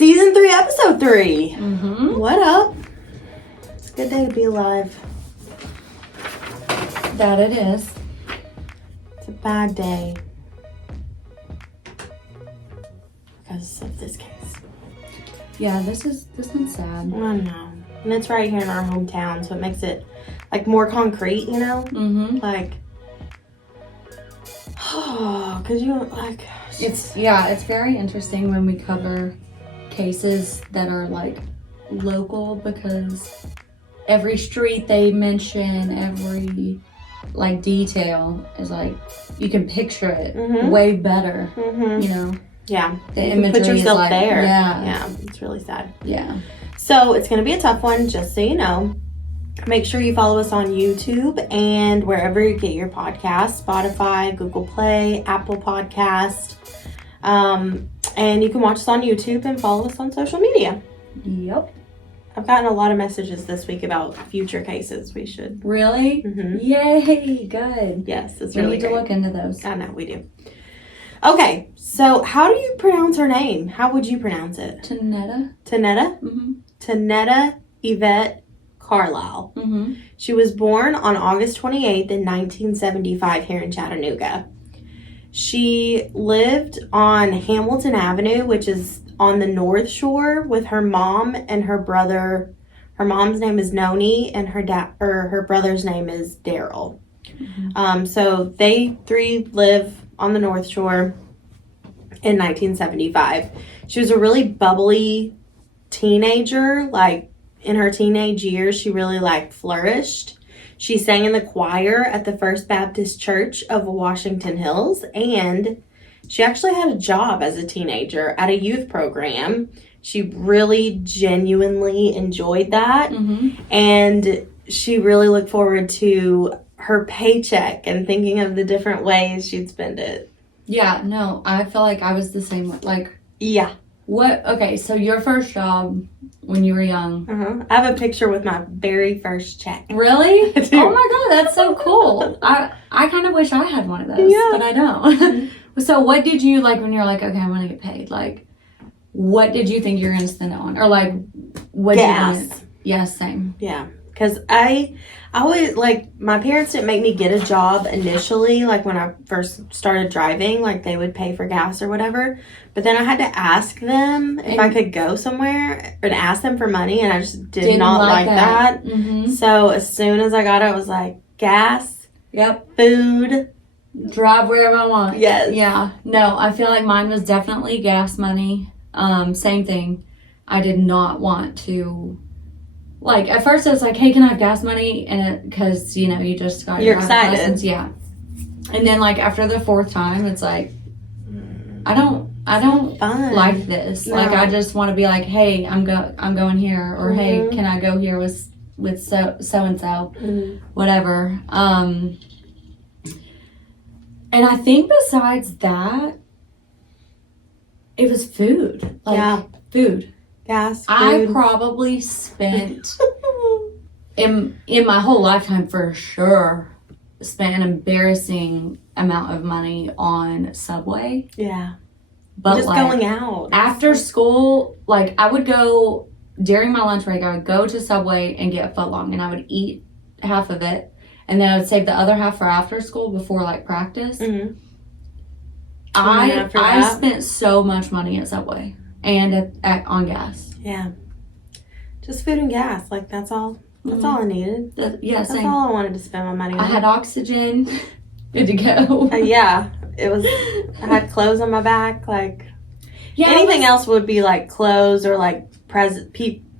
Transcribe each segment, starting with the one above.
Season 3, episode 3. Mm-hmm. What up? It's a good day to be alive. That it is. It's a bad day because of this case. Yeah, this one's sad. I know. And it's right here in our hometown, so it makes it like more concrete, you know? Mm-hmm. Like, oh, because you like... It's very interesting when we cover cases that are like local, because every street they mention, every like detail is like, you can picture it way better, you know? Yeah. The you imagery can put yourself is like, there. Yeah. Yeah, it's really sad. Yeah. So it's going to be a tough one, just so you know. Make sure you follow us on YouTube and wherever you get your podcasts, Spotify, Google Play, Apple Podcast. And you can watch us on YouTube and follow us on social media. Yep. I've gotten a lot of messages this week about future cases we should. Really? Mm-hmm. Yay, good. Yes, it's We really need great. to look into those. I know, we do. Okay, so how do you pronounce her name? How would you pronounce it? Tanetta? Tanetta? Mm-hmm. Tonetta Yvette Carlisle. Mm-hmm. She was born on August 28th in 1975 here in Chattanooga. She lived on Hamilton Avenue, which is on the North Shore, with her mom and her brother. Her mom's name is Noni, and her brother's name is Daryl. Mm-hmm. So they three live on the North Shore in 1975. She was a really bubbly teenager. Like, in her teenage years, she really like flourished. She sang in the choir at the First Baptist Church of Washington Hills, and she actually had a job as a teenager at a youth program. She really genuinely enjoyed that, and she really looked forward to her paycheck and thinking of the different ways she'd spend it. Yeah, no, I feel like I was the same way. Like, Yeah. okay, so your first job when you were young. I have a picture with my very first check. Really? I do. Oh my god, that's so cool. I kind of wish I had one of those, Yeah. but I don't. So what did you, like, when you're like, okay, I'm going to get paid, like, what did you think you were going to spend it on? Or, like, what Gas. did you want? Yeah, same. Yeah, because I always, like, my parents didn't make me get a job initially, like, when I first started driving, like, they would pay for gas or whatever, but then I had to ask them if I could go somewhere and ask them for money, and I just did not like that. Mm-hmm. So as soon as I got it, I was like, gas, Yep. food. Drive wherever I want. Yes. Yeah. No, I feel like mine was definitely gas money. Same thing. I did not want to, like, at first I was like, hey, can I have gas money? And because, you know, you just got You're your excited. license. Yeah. And then, like, after the fourth time, it's like, I don't Fun. like this. No. Like, I just want to be like, hey, I'm going here, or hey, can I go here with so and so, whatever. And I think besides that, it was food. Like, Yeah. food. Gas, I food. probably spent in my whole lifetime, for sure, spent an embarrassing amount of money on Subway. Yeah. But Just like, going out. after school, like, I would go during my lunch break. I would go to Subway and get a footlong, and I would eat half of it, and then I would save the other half for after school before, like, practice. Mm-hmm. I spent so much money at Subway and on gas. Yeah. Just food and gas. Like, that's all. That's all I needed. Yeah, That's same. all I wanted to spend my money on. I had oxygen. Good to go. Yeah. It was, I had clothes on my back. Like, Yeah, anything else would be like clothes or like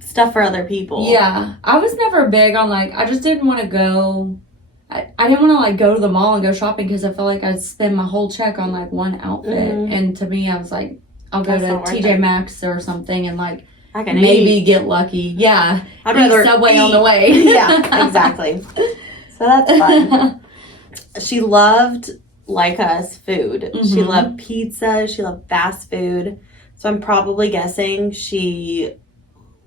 stuff for other people. Yeah, I was never big on, like, I just didn't want to go. I didn't want to, like, go to the mall and go shopping, because I felt like I'd spend my whole check on, like, one outfit. And to me, I was like, I'll go That's not to worth TJ it. Maxx or something and, like, I can maybe eat. get lucky. Yeah. I'd rather Subway eat. on the way. Yeah, exactly. So that's fun. She loved, like us, food. She loved pizza. She loved fast food. So I'm probably guessing she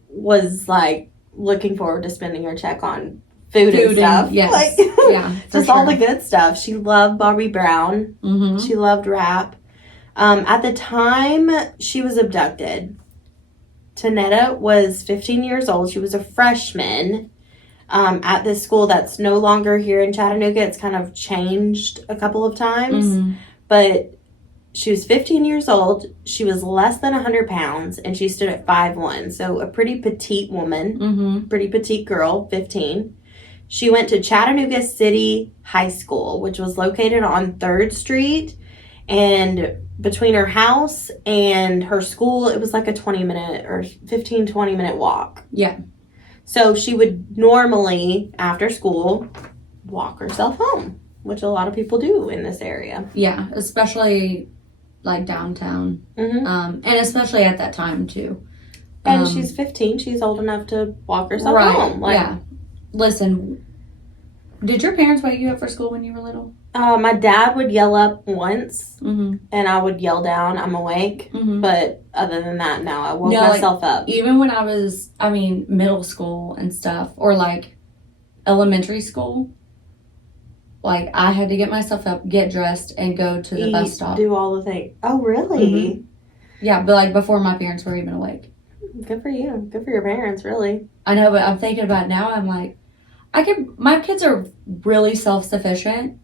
was, like, looking forward to spending her check on food and stuff. Yes. Like, Yeah. just all the good stuff. She loved Bobby Brown. Mm-hmm. She loved rap. At the time she was abducted, Tanetta was 15 years old. She was a freshman at this school that's no longer here in Chattanooga. It's kind of changed a couple of times. Mm-hmm. But she was 15 years old. She was less than 100 pounds, and she stood at 5'1". So a pretty petite woman, Mm-hmm. pretty petite girl, 15. She went to Chattanooga City High School, which was located on 3rd Street. And between her house and her school, it was like a 20-minute or 15, 20-minute walk. Yeah. So she would normally, after school, walk herself home, which a lot of people do in this area. Yeah, especially like downtown. Mm-hmm. And especially at that time too. And she's 15. She's old enough to walk herself right, home. yeah. Listen, did your parents wake you up for school when you were little? My dad would yell up once, Mm-hmm. and I would yell down, I'm awake. Mm-hmm. But other than that, no, I woke No, myself up. Even when I was, middle school and stuff, or like elementary school, like I had to get myself up, get dressed, and go to the bus stop. Do all the things. Oh, really? Mm-hmm. Yeah, but like before my parents were even awake. Good for you. Good for your parents, really. I know, but I'm thinking about it now. I'm like, my kids are really self-sufficient,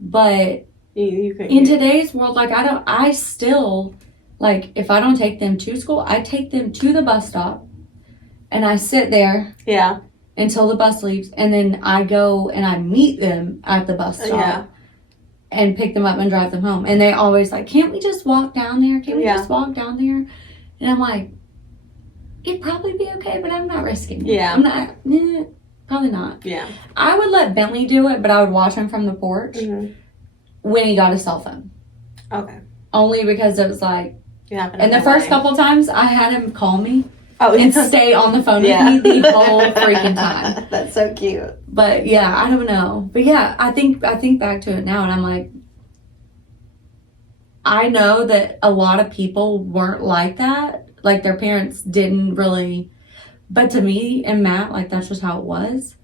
but You could. in today's world, like I still, like if I don't take them to school, I take them to the bus stop and I sit there Yeah. until the bus leaves, and then I go and I meet them at the bus stop. Yeah. And pick them up and drive them home. And they always like, can't we just walk down there? Can't we Yeah. just walk down there? And I'm like, it'd probably be okay, but I'm not risking it. Yeah. I'm not, probably not. Yeah. I would let Bentley do it, but I would watch him from the porch Mm-hmm. when he got a cell phone. Okay. Only because it was like, You happen to and the know first why. couple times I had him call me Oh, and stay on the phone Yeah. with me the whole freaking time. That's so cute. But yeah, I don't know. But yeah, I think back to it now and I'm like, I know that a lot of people weren't like that. Like their parents didn't really, but to me and Matt, like that's just how it was.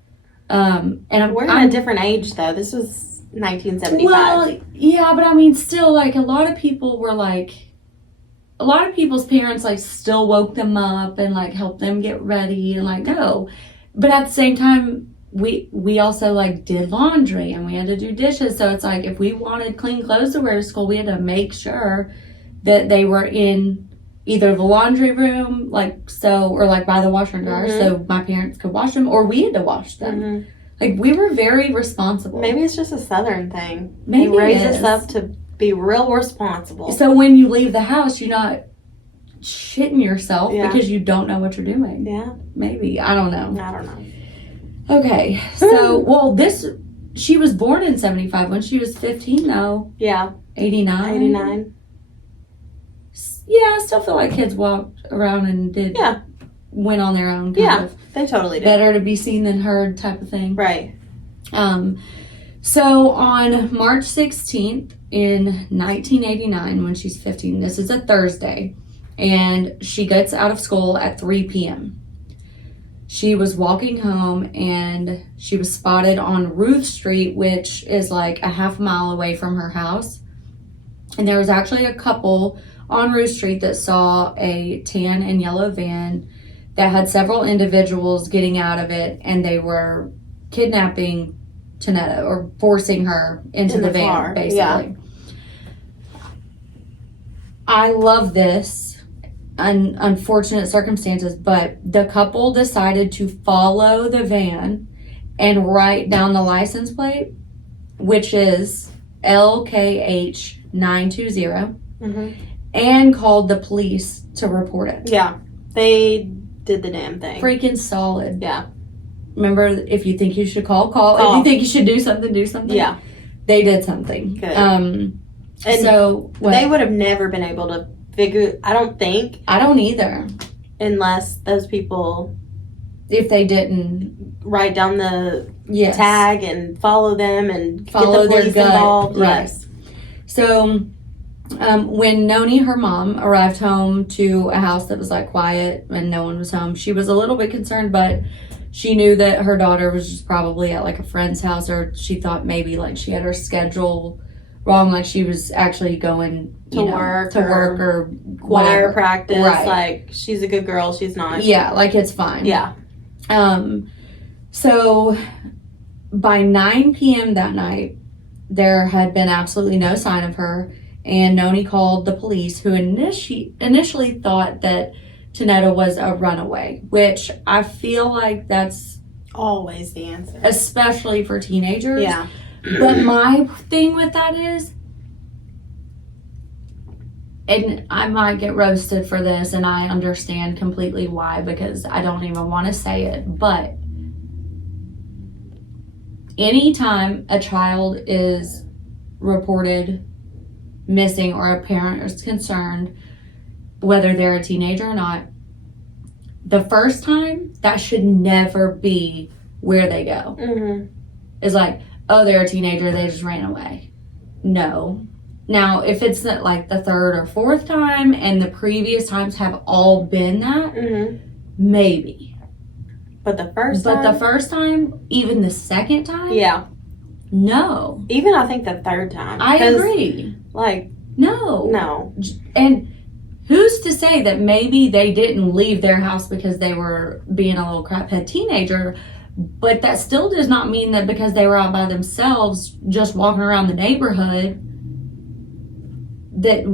And We're in a different age, though. This was 1975. well, yeah, but I mean, still, like a lot of people were like, a lot of people's parents like still woke them up and like helped them get ready and like go. But at the same time, we also like did laundry and we had to do dishes. So it's like if we wanted clean clothes to wear to school, we had to make sure that they were in either the laundry room, like so, or like by the washer and dryer, so my parents could wash them, or we had to wash them. Mm-hmm. Like we were very responsible. Maybe it's just a Southern thing. Maybe They raise it us is. up to be real responsible. So when you leave the house, you're not shitting yourself Yeah. because you don't know what you're doing. Yeah, Maybe. I don't know. I don't know. Okay. So, well, she was born in 75. When she was 15, though, Yeah, 89. 89. Yeah, I still feel like kids walked around and went on their own. Kind of. They totally did. Better to be seen than heard type of thing. Right. So on March 16th in 1989, when she's 15, this is a Thursday, and she gets out of school at 3 p.m. She was walking home and she was spotted on Ruth Street, which is like a half mile away from her house. And there was actually a couple on Ruth Street that saw a tan and yellow van that had several individuals getting out of it, and they were kidnapping Tanetta or forcing her into In the the van, car, basically. yeah. I love this. Unfortunate circumstances, but the couple decided to follow the van and write down the license plate, which is LKH 920, Mm-hmm. and called the police to report it. Yeah, they did the damn thing. Freaking solid. Yeah. Remember, if you think you should call. If you think you should do something, do something. Yeah. They did something. Good. And so they would have never been able to figure, I don't think, I don't either. unless those people If they didn't, write down the yes. tag and follow them and Follow get the their police gut. involved. Right. Yes. So, when Noni, her mom, arrived home to a house that was like quiet and no one was home, she was a little bit concerned, but she knew that her daughter was just probably at like a friend's house, or she thought maybe like she had her schedule wrong. Like she was actually going To work or choir whatever. practice. Right. Like, she's a good girl. She's not. Yeah, like it's fine. Yeah. So by 9 p.m. that night, there had been absolutely no sign of her, and Noni called the police, who initially thought that Tanetta was a runaway, which I feel like that's Always the answer. especially for teenagers. Yeah. But my thing with that is, and I might get roasted for this, and I understand completely why, because I don't even want to say it, but anytime a child is reported missing or a parent is concerned, whether they're a teenager or not, the first time, that should never be where they go. Mm-hmm. It's like, oh, they're a teenager, they just ran away. No. Now, if it's like the third or fourth time and the previous times have all been that, Mm-hmm. maybe. But the first time, even the second time, yeah. no. Even I think the third time. I agree. Like, No. no. And who's to say that maybe they didn't leave their house because they were being a little craphead teenager, but that still does not mean that because they were out by themselves just walking around the neighborhood that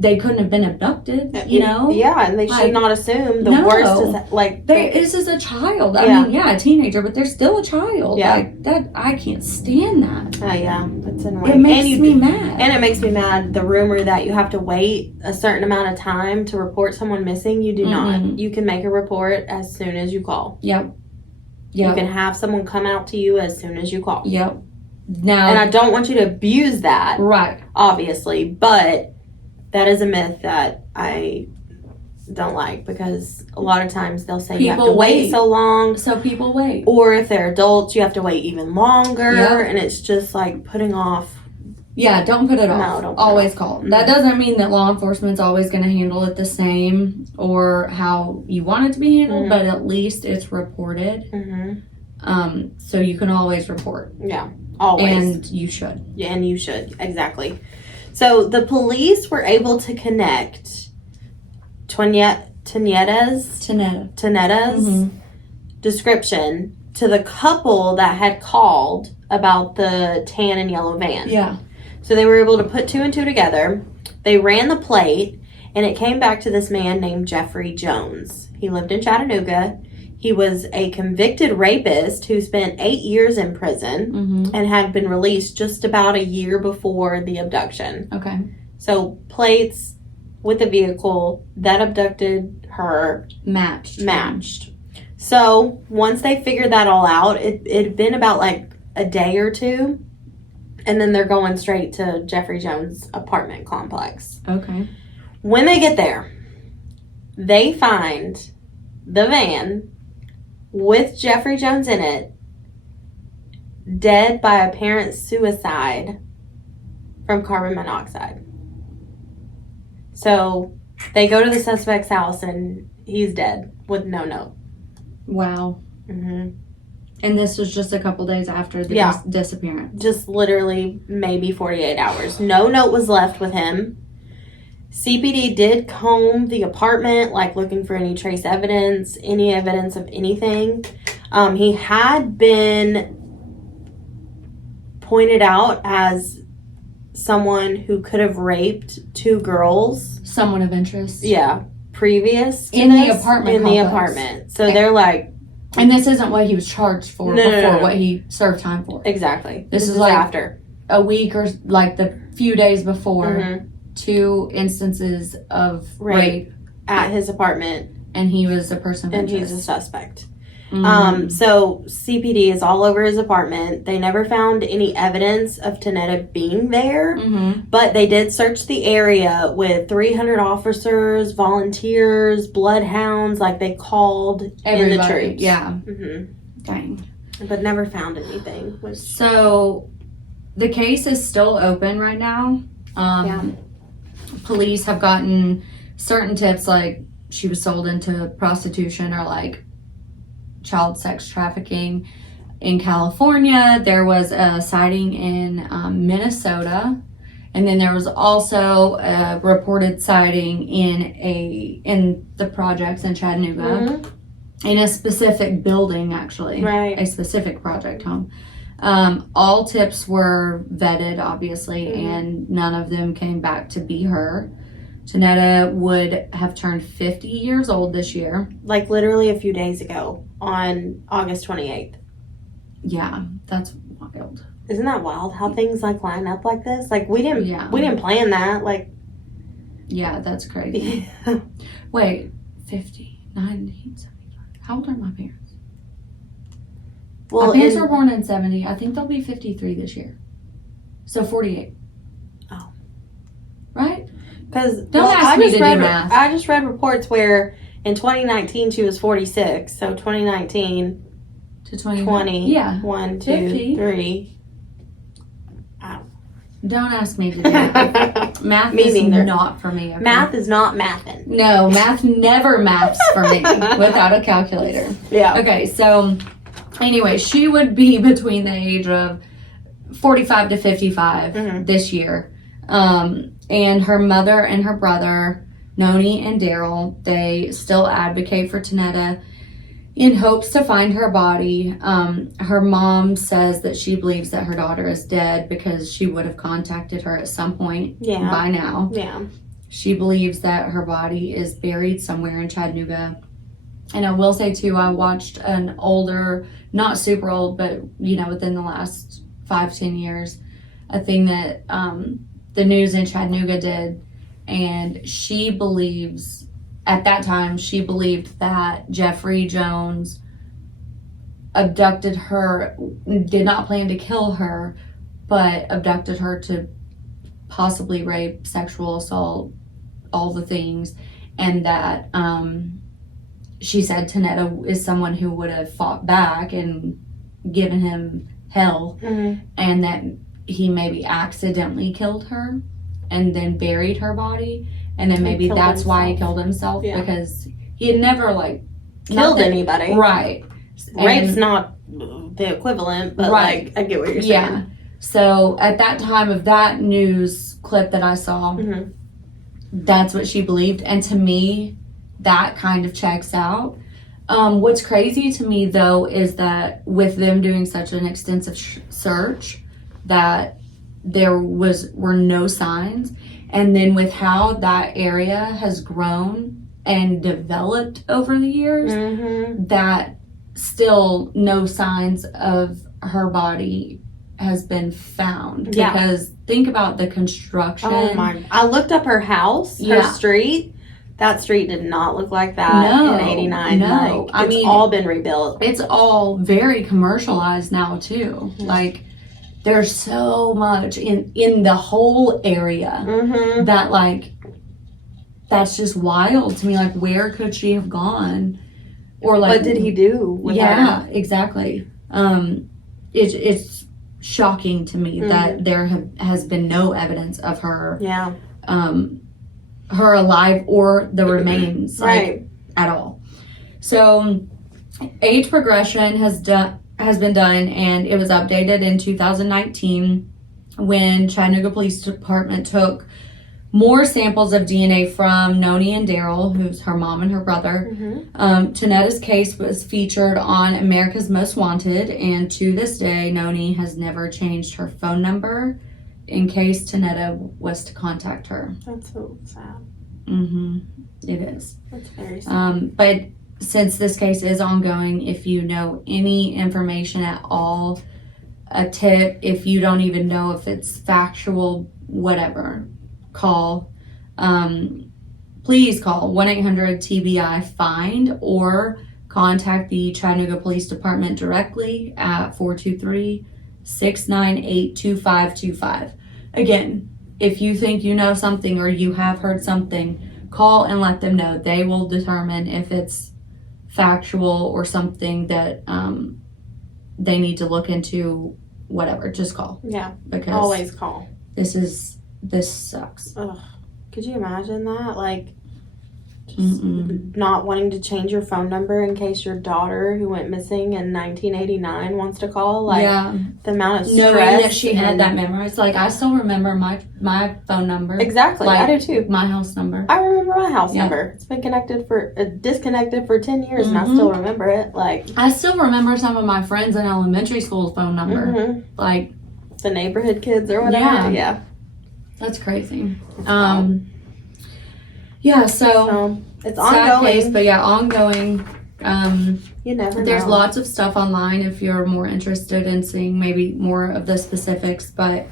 they couldn't have been abducted, you know? Yeah, and they should Like, not assume the no. worst is like This is a child. I Yeah. mean, yeah, a teenager, but they're still a child. Yeah. Like that, I can't stand that. yeah, that's annoying. It makes and me mad. And it makes me mad, the rumor that you have to wait a certain amount of time to report someone missing. You do not. Mhm. You can make a report as soon as you call. Yep. You Yep. can have someone come out to you as soon as you call. Yep. Now, And I don't want you to abuse that, right. obviously, but that is a myth that I don't like, because a lot of times they'll say you have to People wait wait. so long, So people wait. or if they're adults, you have to wait even longer, Yeah. and it's just like putting off. Yeah, don't put it off. No, don't put it always off. call. Mhm. That doesn't mean that law enforcement's always going to handle it the same or how you want it to be handled, Mhm. but at least it's reported. Mm-hmm. So you can always report, Yeah, always. and you should. Yeah, and you should. Exactly. So the police were able to connect Tonetta's Tanetta. Mhm. description to the couple that had called about the tan and yellow van. Yeah. So they were able to put two and two together. They ran the plate, and it came back to this man named Jeffrey Jones. He lived in Chattanooga. He was a convicted rapist who spent 8 years in prison Mm-hmm. and had been released just about a year before the abduction. Okay. So plates with the vehicle that abducted her Matched. So once they figured that all out, it had been about like a day or two, and then they're going straight to Jeffrey Jones' apartment complex. Okay. When they get there, they find the van with Jeffrey Jones in it, dead by apparent suicide from carbon monoxide. So they go to the suspect's house, and he's dead with no note. Wow. Mm-hmm. And this was just a couple days after the Yeah. disappearance. Just literally maybe 48 hours. No note was left with him. CPD did comb the apartment, like looking for any trace evidence, any evidence of anything. He had been pointed out as someone who could have raped two girls. Someone of interest. Yeah, previous to In the this, apartment in the complex. apartment. So they're like, And this isn't what he was charged for No, before, no. what he served time for. exactly. This is is like- after. A week or like the few days before, Mhm. 2 instances of Rape. rape, At his apartment, and he was a person of and he's a interest. suspect. Mhm. So CPD is all over his apartment. They never found any evidence of Tanetta being there, Mhm. but they did search the area with 300 officers, volunteers, bloodhounds, like they called in the Everybody, troops. yeah. hmm Dang. But never found anything. Which, So the case is still open right now. Yeah. Police have gotten certain tips, like she was sold into prostitution or like child sex trafficking in California. There was a sighting in Minnesota, And then there was also a reported sighting in the projects in Chattanooga, Mm-hmm. in a specific building, actually, Right. a specific project home. All tips were vetted, obviously, Mhm. and none of them came back to be her. Tanetta would have turned 50 years old this year. Like literally a few days ago on August 28th. Yeah, that's wild. Isn't that wild how things like line up like this? Like we didn't Yeah. plan that. Like Yeah, that's crazy. Wait, 50, 1975. How old are my parents? well, My parents in- were born in 70. I think they'll be 53 this year. So 48. Oh. Right? Because Don't ask me to do math. I just read reports where in 2019 she was 46. So 2019 To 20. 20. Yeah. 1, 2, 50. 3. Don't ask me to do math. Math Me is neither. not for me. Okay? Math is not mathin'. No, math never maths for me without a calculator. Yeah. Okay, so anyway, she would be between the age of 45 to 55 Mhm. this year. And her mother and her brother, Noni and Daryl, they still advocate for Tanetta in hopes to find her body. Her mom says that she believes that her daughter is dead because she would have contacted her at some point Yeah. by now. Yeah. She believes that her body is buried somewhere in Chattanooga. And I will say too, I watched an older, not super old, but within the last 5-10 years, a thing that the news in Chattanooga did, and she believes, at that time, she believed that Jeffrey Jones abducted her, did not plan to kill her, but abducted her to possibly rape, sexual assault, all the things, and that she said Tanetta is someone who would have fought back and given him hell, Mhm. and that he maybe accidentally killed her and then buried her body, and then maybe killed that's why he himself. killed himself, Yeah. because he had never Killed anybody. right. Rape's And- not the equivalent, but Right. like I get what you're saying. yeah. So at that time of that news clip that I saw, Mhm. that's what she believed, and to me that kind of checks out. What's crazy to me though is that with them doing such an extensive search, that there were no signs, and then with how that area has grown and developed over the years, Mhm. that still no signs of her body has been found. Yeah. Because think about the construction. Oh my! I looked up her house, her Yeah. street. That street did not look like that No, in '89. no. Like, I it's mean- all been rebuilt. It's all very commercialized now too. Mhm. Like there's so much in the whole area Mm-hmm. that that's just wild to me. Like where could she have gone? Or like What did he do with yeah, her? exactly. It's shocking to me that there has been no evidence of her Yeah. her alive or the remains Right. at all. So age progression has been done, and it was updated in 2019 when Chattanooga Police Department took more samples of DNA from Noni and Daryl, who's her mom and her brother. Mm-hmm. Tanetta's case was featured on America's Most Wanted, and to this day, Noni has never changed her phone number in case Tanetta was to contact her. That's so sad. It is. That's very sad. But since this case is ongoing, if you know any information at all, a tip, if you don't even know if it's factual, whatever, call. Please call 1-800-TBI-FIND or contact the Chattanooga Police Department directly at 423-698-2525. Again, if you think you know something or you have heard something, call and let them know. They will determine if it's factual or something that they need to look into. Whatever, just call. Yeah. Because Always call. this sucks. Ugh. Could you imagine that? Like, Just not wanting to change your phone number in case your daughter who went missing in 1989 wants to call. Like, the amount of stress. Knowing that she had that memorized. Like, I still remember my phone number. Exactly. Like, I do too. My house number. I remember my house number. It's been disconnected for 10 years and I still remember it. Like, I still remember some of my friends in elementary school's phone number. Like, the neighborhood kids or whatever. Yeah. That's crazy. So it's ongoing. Case, but ongoing. You never know. There's lots of stuff online if you're more interested in seeing maybe more of the specifics. But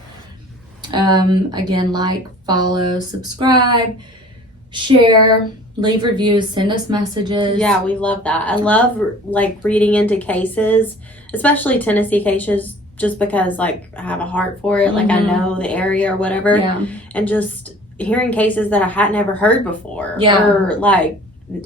again, like, follow, subscribe, share, leave reviews, send us messages. Yeah, we love that. I love like reading into cases, especially Tennessee cases, just because like I have a heart for it. Like I know the area or whatever. Yeah. And just hearing cases that I hadn't ever heard before. Yeah. Or like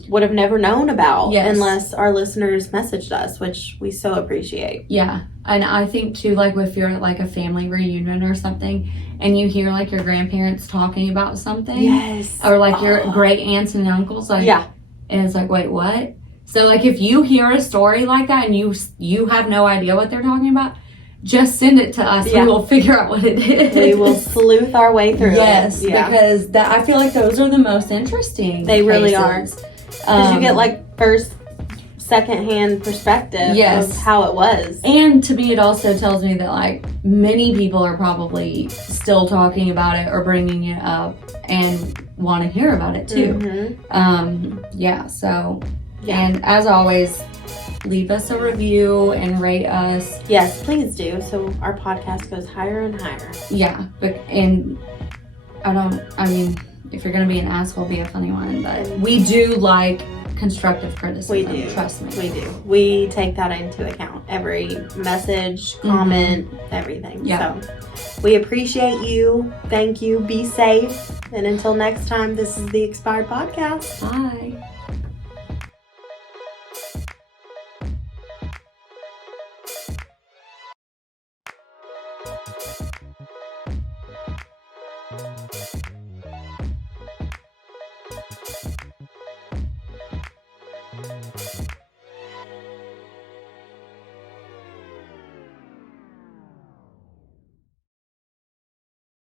would have never known about unless our listeners messaged us, which we so appreciate. Yeah. And I think too, like if you're at like a family reunion or something and you hear like your grandparents talking about something. Yes. Or like your great aunts and uncles. Like, and it's like, wait, what? So like if you hear a story like that and you have no idea what they're talking about, just send it to us. We will figure out what it is. We will sleuth our way through it. Because I feel like those are the most interesting. They really are. Because you get like second-hand perspective of how it was. And to me, it also tells me that like many people are probably still talking about it or bringing it up and want to hear about it too. And as always, leave us a review and rate us. Yes, please do. So our podcast goes higher and higher. Yeah. And if you're going to be an asshole, be a funny one. But we do like constructive criticism. We do. Trust me. We do. We take that into account. Every message, comment, everything. Yeah. So we appreciate you. Thank you. Be safe. And until next time, this is the Expired Podcast. Bye.